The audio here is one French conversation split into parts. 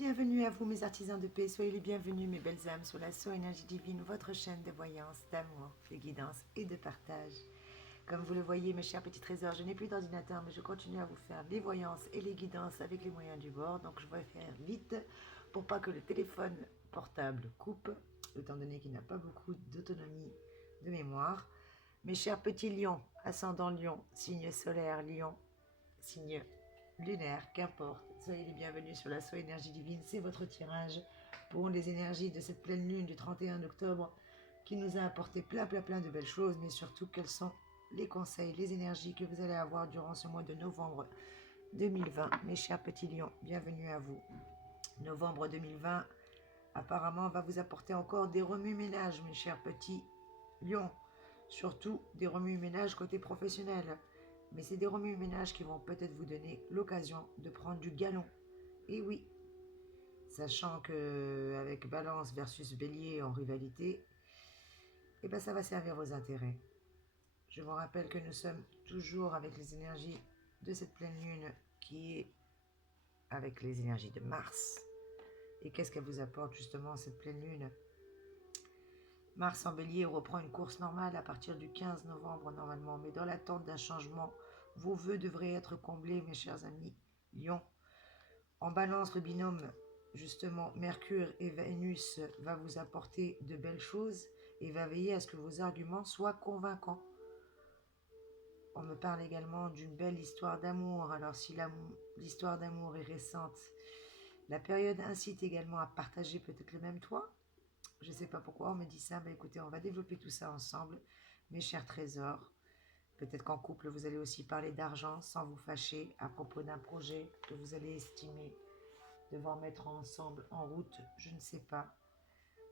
Bienvenue à vous mes artisans de paix, soyez les bienvenus mes belles âmes sur la So Énergie Divine, votre chaîne de voyance, d'amour, de guidance et de partage. Comme vous le voyez mes chers petits trésors, je n'ai plus d'ordinateur mais je continue à vous faire les voyances et les guidances avec les moyens du bord. Donc je vais faire vite pour pas que le téléphone portable coupe, étant donné qu'il n'a pas beaucoup d'autonomie de mémoire. Mes chers petits lions, ascendant lion, signe solaire lion, signe lunaire, qu'importe. Soyez les bienvenus sur la So Énergie Divine. C'est votre tirage pour les énergies de cette pleine lune du 31 octobre qui nous a apporté plein de belles choses, mais surtout quels sont les conseils, les énergies que vous allez avoir durant ce mois de novembre 2020. Mes chers petits lions, bienvenue à vous. Novembre 2020, apparemment, va vous apporter encore des remue-ménages, mes chers petits lions. Surtout des remue-ménages côté professionnel. Mais c'est des remue-ménages qui vont peut-être vous donner l'occasion de prendre du galon. Et oui, sachant que avec Balance versus Bélier en rivalité, eh ben ça va servir vos intérêts. Je vous rappelle que nous sommes toujours avec les énergies de cette pleine lune qui est avec les énergies de Mars. Et qu'est-ce qu'elle vous apporte justement cette pleine lune? Mars en Bélier reprend une course normale à partir du 15 novembre normalement, mais dans l'attente d'un changement, vos vœux devraient être comblés, mes chers amis Lion. En Balance, le binôme, justement, Mercure et Vénus va vous apporter de belles choses et va veiller à ce que vos arguments soient convaincants. On me parle également d'une belle histoire d'amour. Alors si l'histoire d'amour est récente, la période incite également à partager peut-être le même toit. Je ne sais pas pourquoi on me dit ça. Bah écoutez, on va développer tout ça ensemble, mes chers trésors. Peut-être qu'en couple, vous allez aussi parler d'argent sans vous fâcher à propos d'un projet que vous allez estimer devoir mettre ensemble en route. Je ne sais pas.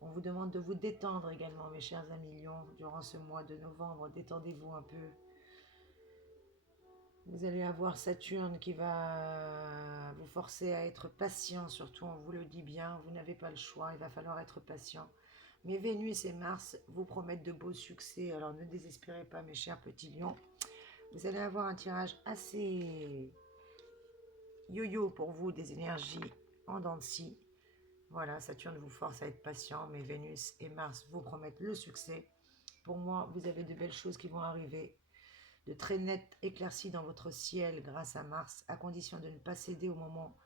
On vous demande de vous détendre également, mes chers amis lions, durant ce mois de novembre. Détendez-vous un peu. Vous allez avoir Saturne qui va vous forcer à être patient, surtout on vous le dit bien, vous n'avez pas le choix, il va falloir être patient. Mais Vénus et Mars vous promettent de beaux succès, alors ne désespérez pas mes chers petits lions. Vous allez avoir un tirage assez yo-yo pour vous, des énergies en dents de scie. Voilà, Saturne vous force à être patient, mais Vénus et Mars vous promettent le succès. Pour moi, vous avez de belles choses qui vont arriver, de très nettes éclaircies dans votre ciel grâce à Mars, à condition de ne pas céder au moment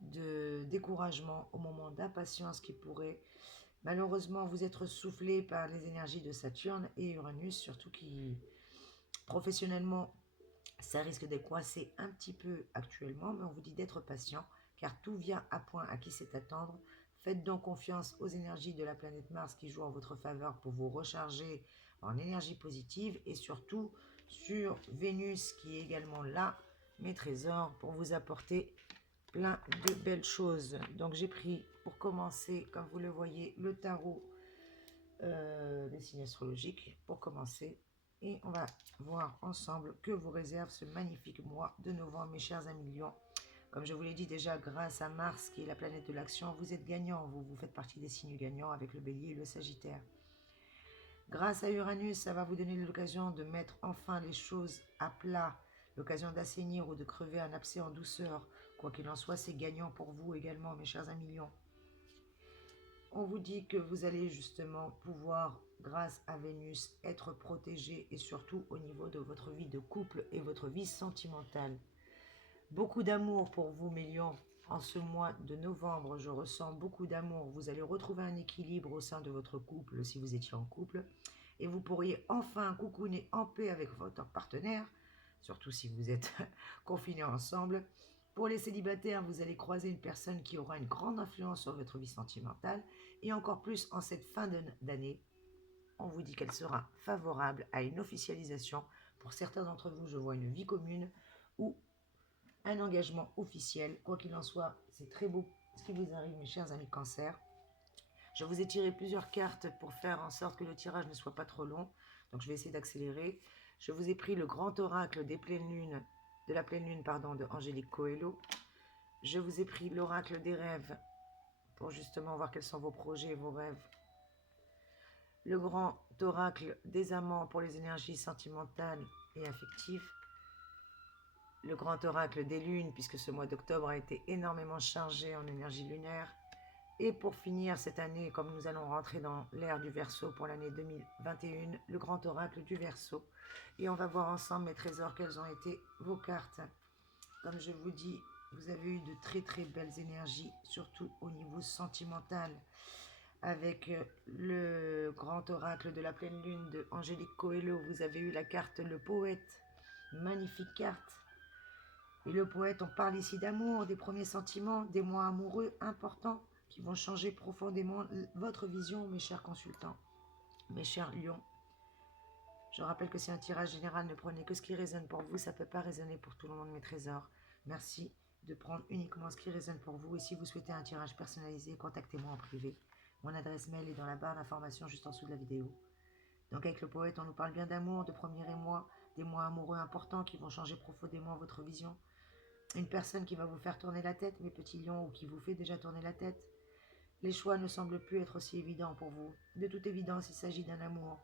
de découragement, au moment d'impatience qui pourrait malheureusement vous être soufflé par les énergies de Saturne et Uranus, surtout qui professionnellement ça risque d'être coincé un petit peu actuellement, mais on vous dit d'être patient car tout vient à point à qui sait attendre. Faites donc confiance aux énergies de la planète Mars qui jouent en votre faveur pour vous recharger en énergie positive et surtout sur Vénus qui est également là, mes trésors, pour vous apporter plein de belles choses. Donc j'ai pris pour commencer, comme vous le voyez, le tarot des signes astrologiques pour commencer. Et on va voir ensemble que vous réserve ce magnifique mois de novembre, mes chers amis lions. Comme je vous l'ai dit déjà, grâce à Mars, qui est la planète de l'action, vous êtes gagnants. Vous faites partie des signes gagnants avec le bélier et le sagittaire. Grâce à Uranus, ça va vous donner l'occasion de mettre enfin les choses à plat, l'occasion d'assainir ou de crever un abcès en douceur. Quoi qu'il en soit, c'est gagnant pour vous également, mes chers amis lions. On vous dit que vous allez justement pouvoir, grâce à Vénus, être protégé et surtout au niveau de votre vie de couple et votre vie sentimentale. Beaucoup d'amour pour vous, mes lions. En ce mois de novembre, je ressens beaucoup d'amour. Vous allez retrouver un équilibre au sein de votre couple si vous étiez en couple. Et vous pourriez enfin coucouner en paix avec votre partenaire, surtout si vous êtes confinés ensemble. Pour les célibataires, vous allez croiser une personne qui aura une grande influence sur votre vie sentimentale. Et encore plus en cette fin d'année, on vous dit qu'elle sera favorable à une officialisation. Pour certains d'entre vous, je vois une vie commune ou un engagement officiel. Quoi qu'il en soit, c'est très beau ce qui vous arrive, mes chers amis cancer. Je vous ai tiré plusieurs cartes pour faire en sorte que le tirage ne soit pas trop long. Donc je vais essayer d'accélérer. Je vous ai pris le grand oracle des pleines lunes, de la pleine lune, pardon, de Angélique Coelho. Je vous ai pris l'oracle des rêves pour justement voir quels sont vos projets et vos rêves. Le grand oracle des amants pour les énergies sentimentales et affectives. le grand oracle des lunes, puisque ce mois d'octobre a été énormément chargé en énergie lunaire. Et pour finir cette année, comme nous allons rentrer dans l'ère du Verseau pour l'année 2021, le grand oracle du Verseau. Et on va voir ensemble, mes trésors, quelles ont été vos cartes. Comme je vous dis, vous avez eu de très très belles énergies, surtout au niveau sentimental, avec le grand oracle de la pleine lune de Angélique Coelho. Vous avez eu la carte le poète, magnifique carte. Et le poète, on parle ici d'amour, des premiers sentiments, des mois amoureux importants qui vont changer profondément votre vision, mes chers consultants, mes chers lions. Je rappelle que c'est un tirage général, ne prenez que ce qui résonne pour vous, ça ne peut pas résonner pour tout le monde, mes trésors. Merci de prendre uniquement ce qui résonne pour vous. Et si vous souhaitez un tirage personnalisé, contactez-moi en privé. Mon adresse mail est dans la barre d'information juste en dessous de la vidéo. Donc avec le poète, on nous parle bien d'amour, de premier émoi, des mois amoureux importants qui vont changer profondément votre vision. Une personne qui va vous faire tourner la tête, mes petits lions, ou qui vous fait déjà tourner la tête. Les choix ne semblent plus être aussi évidents pour vous. De toute évidence, il s'agit d'un amour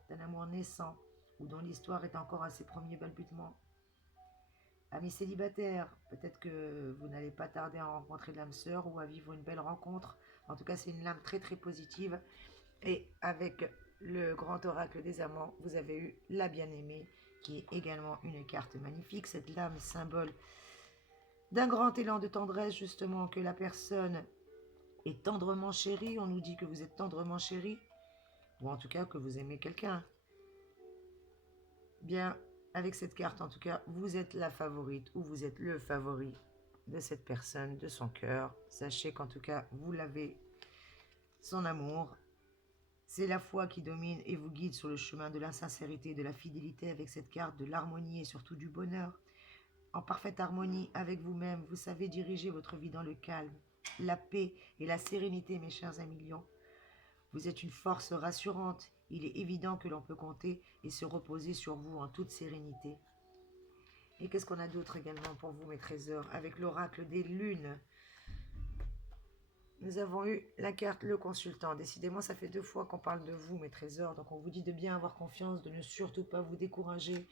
naissant, ou dont l'histoire est encore à ses premiers balbutiements. Amis célibataires, peut-être que vous n'allez pas tarder à rencontrer l'âme sœur ou à vivre une belle rencontre. En tout cas, c'est une lame très très positive. Et avec le grand oracle des amants, vous avez eu la bien-aimée, qui est également une carte magnifique. Cette lame symbole d'un grand élan de tendresse, justement, que la personne est tendrement chérie. On nous dit que vous êtes tendrement chérie, ou en tout cas que vous aimez quelqu'un. Bien, avec cette carte, en tout cas, vous êtes la favorite ou vous êtes le favori de cette personne, de son cœur. Sachez qu'en tout cas, vous l'avez, son amour. C'est la foi qui domine et vous guide sur le chemin de l'insincérité, de la fidélité avec cette carte, de l'harmonie et surtout du bonheur. En parfaite harmonie avec vous-même, vous savez diriger votre vie dans le calme, la paix et la sérénité, mes chers amis lions. Vous êtes une force rassurante. Il est évident que l'on peut compter et se reposer sur vous en toute sérénité. Et qu'est-ce qu'on a d'autre également pour vous, mes trésors? Avec l'oracle des lunes, nous avons eu la carte le consultant. Décidément, ça fait 2 fois qu'on parle de vous, mes trésors. Donc on vous dit de bien avoir confiance, de ne surtout pas vous décourager.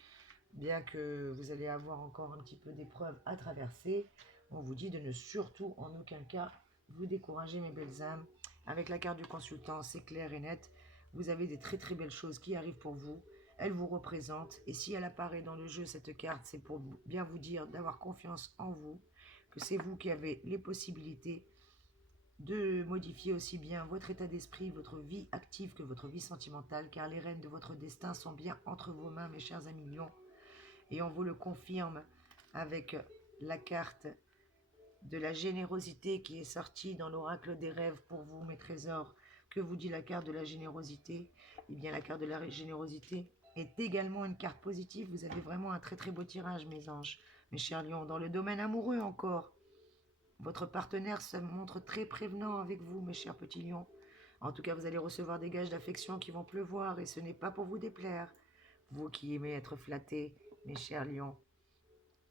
Bien que vous allez avoir encore un petit peu d'épreuves à traverser, on vous dit de ne surtout en aucun cas vous décourager, mes belles âmes. Avec la carte du consultant, c'est clair et net. Vous avez des très très belles choses qui arrivent pour vous. Elle vous représente. Et si elle apparaît dans le jeu, cette carte, c'est pour bien vous dire d'avoir confiance en vous, que c'est vous qui avez les possibilités de modifier aussi bien votre état d'esprit, votre vie active que votre vie sentimentale, car les rênes de votre destin sont bien entre vos mains, mes chers amis lions. Et on vous le confirme avec la carte de la générosité qui est sortie dans l'oracle des rêves pour vous, mes trésors. Que vous dit la carte de la générosité? Eh bien, la carte de la générosité est également une carte positive. Vous avez vraiment un très très beau tirage, mes anges, mes chers lions. Dans le domaine amoureux encore, votre partenaire se montre très prévenant avec vous, mes chers petits lions. En tout cas, vous allez recevoir des gages d'affection qui vont pleuvoir et ce n'est pas pour vous déplaire. Vous qui aimez être flattés, mes chers lions,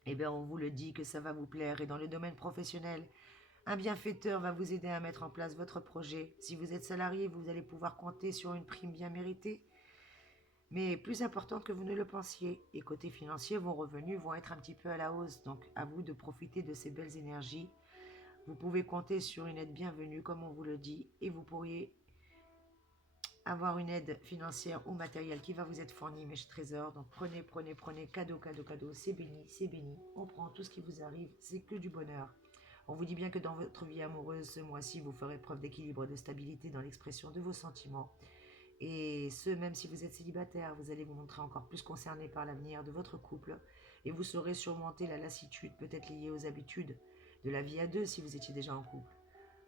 eh bien, on vous le dit que ça va vous plaire. Et dans le domaine professionnel, un bienfaiteur va vous aider à mettre en place votre projet. Si vous êtes salarié, vous allez pouvoir compter sur une prime bien méritée, mais plus importante que vous ne le pensiez. Et côté financier, vos revenus vont être un petit peu à la hausse. Donc, à vous de profiter de ces belles énergies. Vous pouvez compter sur une aide bienvenue, comme on vous le dit, et vous pourriez avoir une aide financière ou matérielle qui va vous être fournie, mes trésors. Donc prenez, cadeau, c'est béni. On prend tout ce qui vous arrive, c'est que du bonheur. On vous dit bien que dans votre vie amoureuse, ce mois-ci, vous ferez preuve d'équilibre, de stabilité dans l'expression de vos sentiments. Et ce, même si vous êtes célibataire, vous allez vous montrer encore plus concerné par l'avenir de votre couple. Et vous saurez surmonter la lassitude, peut-être liée aux habitudes de la vie à deux si vous étiez déjà en couple.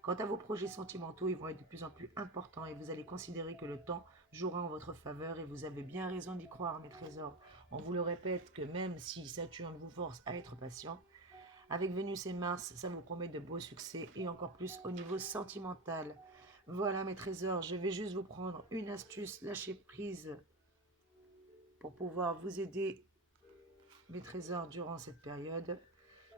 Quant à vos projets sentimentaux, ils vont être de plus en plus importants et vous allez considérer que le temps jouera en votre faveur et vous avez bien raison d'y croire, mes trésors. On vous le répète que même si Saturne vous force à être patient, avec Vénus et Mars, ça vous promet de beaux succès et encore plus au niveau sentimental. Voilà, mes trésors, je vais juste vous prendre une astuce, lâcher prise pour pouvoir vous aider, mes trésors, durant cette période.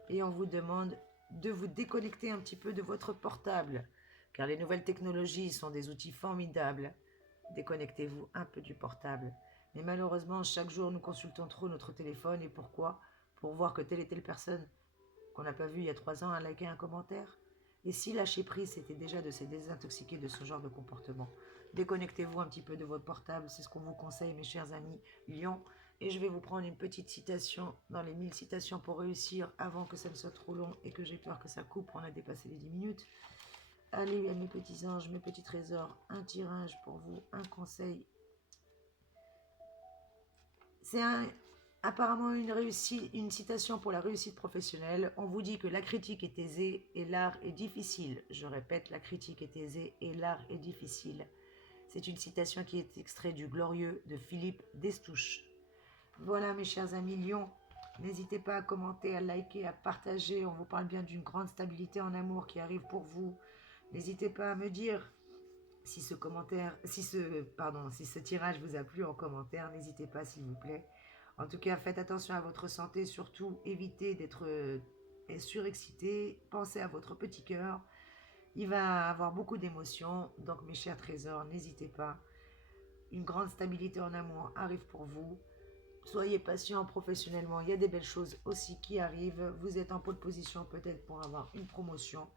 Et on vous demande de vous déconnecter un petit peu de votre portable, car les nouvelles technologies sont des outils formidables. Déconnectez-vous un peu du portable. Mais malheureusement, chaque jour, nous consultons trop notre téléphone. Et pourquoi? pour voir que telle et telle personne qu'on n'a pas vue il y a 3 ans a liké un commentaire? Et si lâcher prise, c'était déjà de se désintoxiquer de ce genre de comportement? Déconnectez-vous un petit peu de votre portable, c'est ce qu'on vous conseille, mes chers amis Lion. Et je vais vous prendre une petite citation dans les 1000 citations pour réussir avant que ça ne soit trop long et que j'ai peur que ça coupe. On a dépassé les 10 minutes. Allez, mes petits anges, mes petits trésors, un tirage pour vous, un conseil. C'est apparemment une citation pour la réussite professionnelle. On vous dit que la critique est aisée et l'art est difficile. Je répète, la critique est aisée et l'art est difficile. C'est une citation qui est extraite du Glorieux de Philippe Destouches. Voilà, mes chers amis Lions, n'hésitez pas à commenter, à liker, à partager. On vous parle bien d'une grande stabilité en amour qui arrive pour vous. N'hésitez pas à me dire si ce tirage vous a plu en commentaire. N'hésitez pas, s'il vous plaît. En tout cas, faites attention à votre santé, surtout évitez d'être surexcité. Pensez à votre petit cœur. Il va avoir beaucoup d'émotions, donc mes chers trésors, n'hésitez pas. Une grande stabilité en amour arrive pour vous. Soyez patient professionnellement, il y a des belles choses aussi qui arrivent. Vous êtes en pole position peut-être pour avoir une promotion.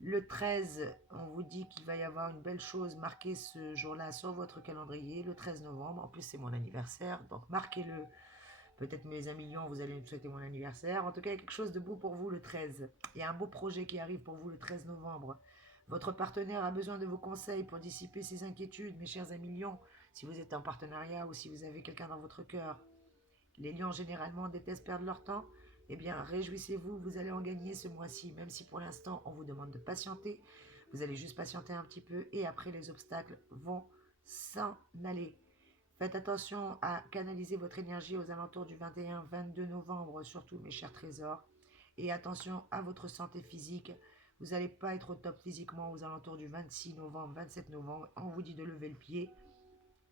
Le 13, on vous dit qu'il va y avoir une belle chose marquée ce jour-là sur votre calendrier, le 13 novembre. En plus, c'est mon anniversaire, donc marquez-le. Peut-être mes amis Lions, vous allez me souhaiter mon anniversaire. En tout cas, il y a quelque chose de beau pour vous le 13. Il y a un beau projet qui arrive pour vous le 13 novembre. Votre partenaire a besoin de vos conseils pour dissiper ses inquiétudes, mes chers amis Lions. Si vous êtes en partenariat ou si vous avez quelqu'un dans votre cœur. Les lions généralement détestent perdre leur temps. Eh bien, réjouissez-vous, vous allez en gagner ce mois-ci, même si pour l'instant on vous demande de patienter. Vous allez juste patienter un petit peu et après les obstacles vont s'en aller. Faites attention à canaliser votre énergie aux alentours du 21-22 novembre, surtout mes chers trésors. Et attention à votre santé physique. Vous n'allez pas être au top physiquement aux alentours du 26 novembre, 27 novembre. On vous dit de lever le pied.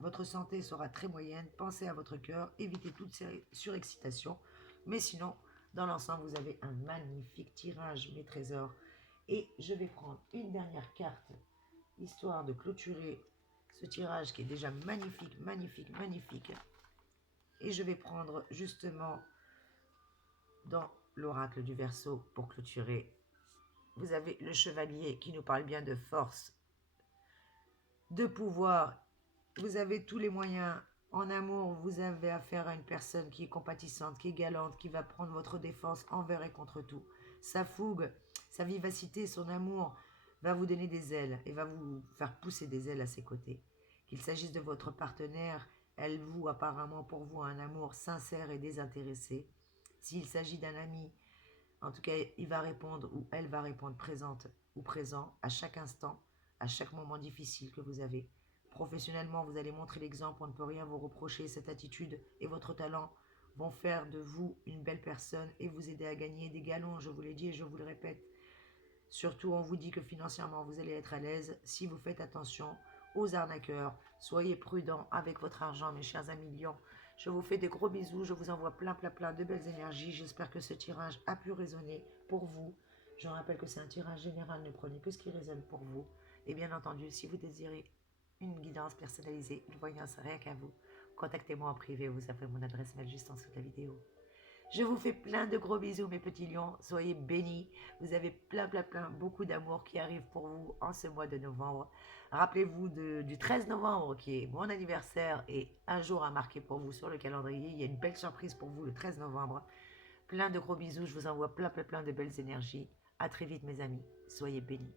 Votre santé sera très moyenne. Pensez à votre cœur. Évitez toute surexcitation. Mais sinon, dans l'ensemble, vous avez un magnifique tirage, mes trésors. Et je vais prendre une dernière carte, histoire de clôturer ce tirage qui est déjà magnifique, magnifique, magnifique. Et je vais prendre justement dans l'oracle du Verseau pour clôturer. Vous avez le chevalier qui nous parle bien de force, de pouvoir. Vous avez tous les moyens. En amour, vous avez affaire à une personne qui est compatissante, qui est galante, qui va prendre votre défense envers et contre tout. Sa fougue, sa vivacité, son amour va vous donner des ailes et va vous faire pousser des ailes à ses côtés. Qu'il s'agisse de votre partenaire, elle voue apparemment pour vous un amour sincère et désintéressé. S'il s'agit d'un ami, en tout cas, il va répondre ou elle va répondre présente ou présent à chaque instant, à chaque moment difficile que vous avez. Professionnellement, vous allez montrer l'exemple, on ne peut rien vous reprocher. Cette attitude et votre talent vont faire de vous une belle personne et vous aider à gagner des galons, je vous l'ai dit et je vous le répète. Surtout, on vous dit que financièrement, vous allez être à l'aise si vous faites attention aux arnaqueurs. Soyez prudents avec votre argent, mes chers amis Lions. Je vous fais des gros bisous, je vous envoie plein, plein, plein de belles énergies. J'espère que ce tirage a pu résonner pour vous. Je rappelle que c'est un tirage général, ne prenez que ce qui résonne pour vous. Et bien entendu, si vous désirez une guidance personnalisée, une voyance rien qu'à vous, contactez-moi en privé, vous avez mon adresse mail juste en dessous de la vidéo. Je vous fais plein de gros bisous, mes petits lions. Soyez bénis. Vous avez plein, plein, plein, beaucoup d'amour qui arrive pour vous en ce mois de novembre. Rappelez-vous du 13 novembre, qui est mon anniversaire et un jour à marquer pour vous sur le calendrier. Il y a une belle surprise pour vous le 13 novembre. Plein de gros bisous. Je vous envoie plein, plein, plein de belles énergies. À très vite, mes amis. Soyez bénis.